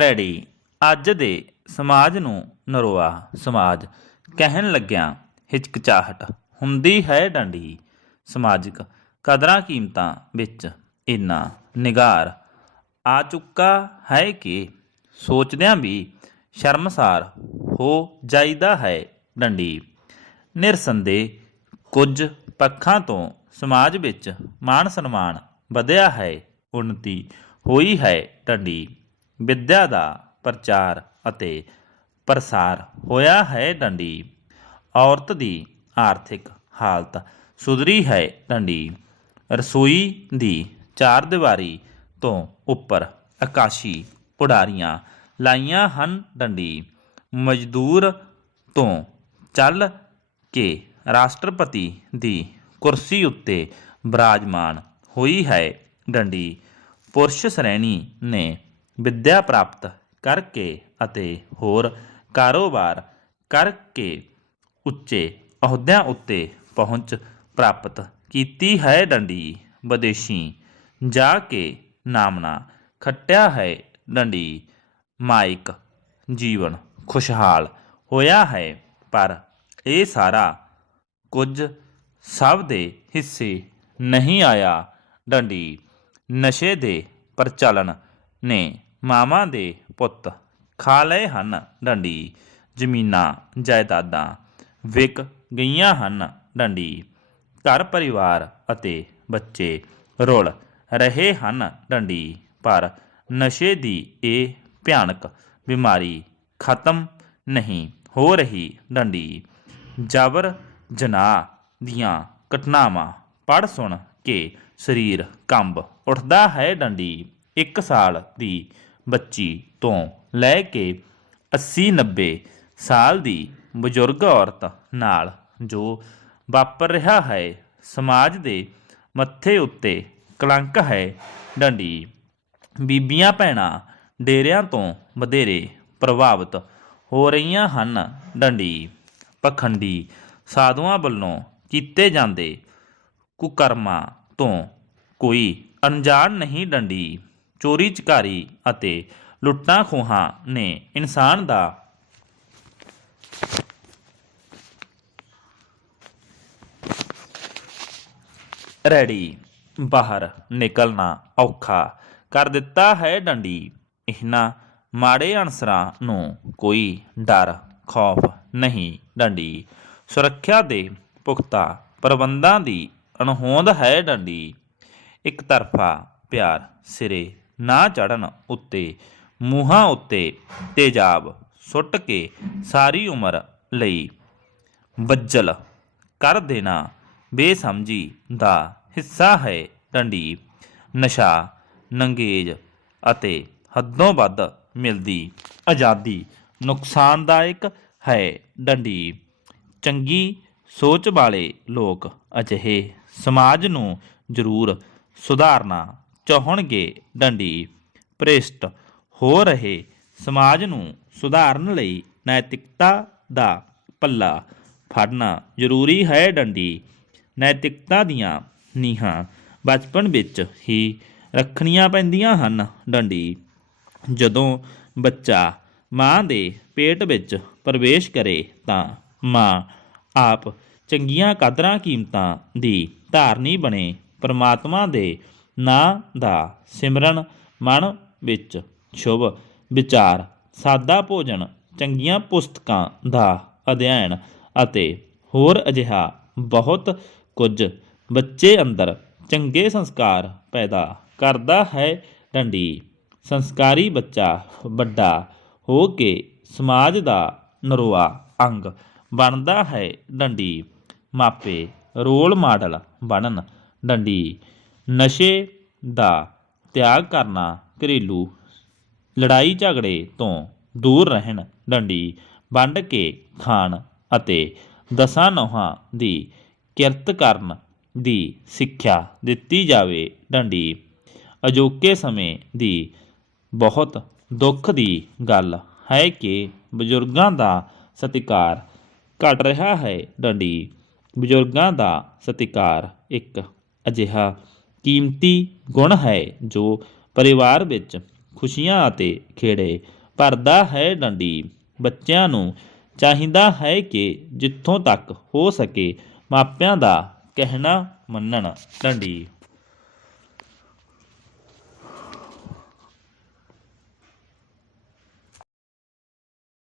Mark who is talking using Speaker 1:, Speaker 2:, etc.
Speaker 1: Ready. ਅੱਜ ਦੇ ਸਮਾਜ ਨੂੰ ਨਰੋਆ ਸਮਾਜ। ਕਹਿਣ ਲੱਗਿਆ ਹਿਚਕਚਾਹਟ। ਹੁੰਦੀ ਹੈ ਡੰਡੀ ਸਮਾਜਿਕ ਕਦਰਾਂ ਕੀਮਤਾਂ ਵਿੱਚ ਇੰਨਾ ਨਿਗਾਰ। ਆ ਚੁੱਕਾ ਹੈ ਕਿ ਸੋਚਦਿਆਂ ਵੀ ਸ਼ਰਮਸਾਰ ਹੋ ਜਾਈਦਾ ਹੈ ਡੰਡੀ। ਨਿਰਸੰਦੇ ਕੁਝ ਪੱਖਾਂ ਤੋਂ ਸਮਾਜ ਵਿੱਚ ਮਾਣ ਸਨਮਾਨ ਵਧਿਆ ਹੈ ਉન્નਤੀ ਹੋਈ ਹੈ ਡੰਡੀ। ਵਿੱਦਿਆ ਦਾ ਪ੍ਰਚਾਰ ਅਤੇ ਪ੍ਰਸਾਰ ਹੋਇਆ ਹੈ ਡੰਡੀ। ਔਰਤ ਦੀ ਆਰਥਿਕ ਹਾਲਤ ਸੁਧਰੀ ਹੈ ਡੰਡੀ। ਰਸੋਈ ਦੀ ਚਾਰ ਦੀਵਾਰੀ ਤੋਂ ਉੱਪਰ ਆਕਾਸ਼ੀ ਉਡਾਰੀਆਂ ਲਾਈਆਂ ਹਨ ਡੰਡੀ। ਮਜ਼ਦੂਰ ਤੋਂ ਚੱਲ ਕੇ ਰਾਸ਼ਟਰਪਤੀ ਦੀ ਕੁਰਸੀ ਉੱਤੇ ਬਰਾਜਮਾਨ ਹੋਈ ਹੈ ਡੰਡੀ। ਪੁਰਸ਼ ਸ਼੍ਰੇਣੀ ਨੇ ਵਿੱਦਿਆ ਪ੍ਰਾਪਤ ਕਰਕੇ ਅਤੇ ਹੋਰ ਕਾਰੋਬਾਰ ਕਰਕੇ ਉੱਚੇ ਅਹੁਦਿਆਂ ਉੱਤੇ ਪਹੁੰਚ ਪ੍ਰਾਪਤ ਕੀਤੀ ਹੈ ਡੰਡੀ। ਵਿਦੇਸ਼ੀ ਜਾ ਕੇ ਨਾਮਣਾ ਖੱਟਿਆ ਹੈ ਡੰਡੀ। ਮਾਇਕ ਜੀਵਨ ਖੁਸ਼ਹਾਲ ਹੋਇਆ ਹੈ, ਪਰ ਇਹ ਸਾਰਾ ਕੁਝ ਸਭ ਦੇ ਹਿੱਸੇ ਨਹੀਂ ਆਇਆ। ਡੰਡੀ ਨਸ਼ੇ ਦੇ ਪ੍ਰਚਲਨ ਨੇ ਮਾਵਾਂ ਦੇ ਪੁੱਤ ਖਾ ਲਏ ਹਨ ਡੰਡੀ, ਜ਼ਮੀਨਾਂ, ਜਾਇਦਾਦਾਂ ਵਿਕ ਗਈਆਂ ਹਨ ਡੰਡੀ। ਘਰ ਪਰਿਵਾਰ ਅਤੇ ਬੱਚੇ ਰੁਲ ਰਹੇ ਹਨ ਡੰਡੀ। ਪਰ ਨਸ਼ੇ ਦੀ ਇਹ ਭਿਆਨਕ ਬਿਮਾਰੀ ਖਤਮ ਨਹੀਂ ਹੋ ਰਹੀ ਡੰਡੀ। ਜਬਰ ਜਨਾਹ ਦੀਆਂ ਘਟਨਾਵਾਂ ਪੜ ਸੁਣ ਕੇ ਸਰੀਰ ਕੰਬ ਉੱਠਦਾ ਹੈ ਡੰਡੀ। 1 ਸਾਲ ਦੀ ਬੱਚੀ ਤੋਂ ਲੈ ਕੇ 80 90 ਸਾਲ ਦੀ ਬਜ਼ੁਰਗ ਔਰਤ ਨਾਲ ਜੋ ਵਾਪਰ ਰਿਹਾ ਹੈ, ਸਮਾਜ ਦੇ ਮੱਥੇ ਉੱਤੇ ਕਲੰਕ ਹੈ ਡੰਡੀ। ਬੀਬੀਆਂ ਭੈਣਾਂ ਡੇਰਿਆਂ ਤੋਂ ਵਧੇਰੇ ਪ੍ਰਭਾਵਿਤ ਹੋ ਰਹੀਆਂ ਹਨ ਡੰਡੀ। ਪਖੰਡੀ ਸਾਧੂਆਂ ਵੱਲੋਂ ਕੀਤੇ ਜਾਂਦੇ ਕੁਕਰਮਾਂ ਤੋਂ ਕੋਈ ਅਣਜਾਣ ਨਹੀਂ ਡੰਡੀ। ਚੋਰੀ ਚਕਾਰੀ ਅਤੇ ਲੁੱਟਾਂ ਖੋਹਾਂ ਨੇ ਇਨਸਾਨ ਦਾ ਰੈਡੀ ਬਾਹਰ ਨਿਕਲਣਾ ਔਖਾ ਕਰ ਦਿੱਤਾ ਹੈ ਡੰਡੀ। ਇਹਨਾਂ ਮਾੜੇ ਅਨਸਰਾਂ ਨੂੰ ਕੋਈ ਡਰ, ਖੌਫ ਨਹੀਂ ਡੰਡੀ। ਸੁਰੱਖਿਆ ਦੇ ਪੁਖਤਾ ਪ੍ਰਬੰਧਾਂ ਦੀ ਅਣਹੋਂਦ ਹੈ ਡੰਡੀ। ਇੱਕ ਤਰਫਾ ਪਿਆਰ ਸਿਰੇ ਨਾ ਚੜਨ ਉੱਤੇ, ਮੂੰਹਾਂ ਉੱਤੇ ਤੇਜ਼ਾਬ ਸੁੱਟ ਕੇ ਸਾਰੀ ਉਮਰ ਲਈ ਬੱਜਲ ਕਰ ਦੇਣਾ ਬੇਸਮਝੀ ਦਾ ਹਿੱਸਾ ਹੈ ਡੰਡੀ। ਨਸ਼ਾ, ਨੰਗੇਜ ਅਤੇ ਹੱਦੋਂ ਵੱਧ ਮਿਲਦੀ ਆਜ਼ਾਦੀ ਨੁਕਸਾਨਦਾਇਕ ਹੈ ਡੰਡੀ। ਚੰਗੀ ਸੋਚ ਵਾਲੇ ਲੋਕ ਅਜਿਹੇ ਸਮਾਜ ਨੂੰ ਜ਼ਰੂਰ ਸੁਧਾਰਨਾ ਚਾਹਣਗੇ ਡੰਡੀ। ਭ੍ਰਿਸ਼ਟ ਹੋ ਰਹੇ ਸਮਾਜ ਨੂੰ ਸੁਧਾਰਨ ਲਈ ਨੈਤਿਕਤਾ ਦਾ ਪੱਲਾ ਫੜਨਾ ਜ਼ਰੂਰੀ ਹੈ ਡੰਡੀ। ਨੈਤਿਕਤਾ ਦੀਆਂ ਨੀਹਾਂ ਬਚਪਨ ਵਿੱਚ ਹੀ ਰੱਖਣੀਆਂ ਪੈਂਦੀਆਂ ਹਨ ਡੰਡੀ। ਜਦੋਂ ਬੱਚਾ ਮਾਂ ਦੇ ਪੇਟ ਵਿੱਚ ਪ੍ਰਵੇਸ਼ ਕਰੇ ਤਾਂ ਮਾਂ ਆਪ ਚੰਗੀਆਂ ਕਦਰਾਂ ਕੀਮਤਾਂ ਦੀ ਧਾਰਨੀ ਬਣੇ, ਪਰਮਾਤਮਾ ਦੇ ਨਾਂ ਦਾ ਸਿਮਰਨ ਮਨ ਵਿੱਚ ਸ਼ੁਭ ਵਿਚਾਰ। ਸਾਦਾ ਭੋਜਨ ਚੰਗੀਆਂ ਪੁਸਤਕਾਂ ਦਾ ਅਧਿਐਨ ਅਤੇ ਹੋਰ ਅਜਿਹਾ ਬਹੁਤ ਕੁਝ ਬੱਚੇ ਅੰਦਰ ਚੰਗੇ ਸੰਸਕਾਰ ਪੈਦਾ ਕਰਦਾ ਹੈ ਡੰਡੀ ਸੰਸਕਾਰੀ ਬੱਚਾ ਵੱਡਾ ਹੋ ਕੇ ਸਮਾਜ ਦਾ ਨਰੋਆ ਅੰਗ ਬਣਦਾ ਹੈ ਡੰਡੀ ਮਾਪੇ ਰੋਲ ਮਾਡਲ ਬਣਨ ਡੰਡੀ ਨਸ਼ੇ ਦਾ ਤਿਆਗ ਕਰਨਾ ਘਰੇਲੂ ਲੜਾਈ ਝਗੜੇ ਤੋਂ ਦੂਰ ਰਹਿਣ, ਡੰਡੀ ਵੰਡ ਕੇ ਖਾਣ ਅਤੇ ਦਸਾਂ ਨੋਹਾਂ ਦੀ ਕਿਰਤ ਕਰਨ ਦੀ ਸਿੱਖਿਆ ਦਿੱਤੀ ਜਾਵੇ। ਡੰਡੀ ਅਜੋਕੇ ਸਮੇਂ ਦੀ ਬਹੁਤ ਦੁੱਖ ਦੀ ਗੱਲ ਹੈ ਕਿ ਬਜ਼ੁਰਗਾਂ ਦਾ ਸਤਿਕਾਰ ਘਟ ਰਿਹਾ ਹੈ। ਡੰਡੀ ਬਜ਼ੁਰਗਾਂ ਦਾ ਸਤਿਕਾਰ ਇੱਕ ਅਜਿਹਾ ਕੀਮਤੀ ਗੁਣ ਹੈ ਜੋ ਪਰਿਵਾਰ ਵਿੱਚ ਖੁਸ਼ੀਆਂ ਅਤੇ ਖੇੜੇ ਭਰਦਾ ਹੈ ਡੰਡੀ। ਬੱਚਿਆਂ ਨੂੰ ਚਾਹੀਦਾ ਹੈ ਕਿ ਜਿੱਥੋਂ ਤੱਕ ਹੋ ਸਕੇ ਮਾਪਿਆਂ ਦਾ ਕਹਿਣਾ ਮੰਨਣ। ਡੰਡੀ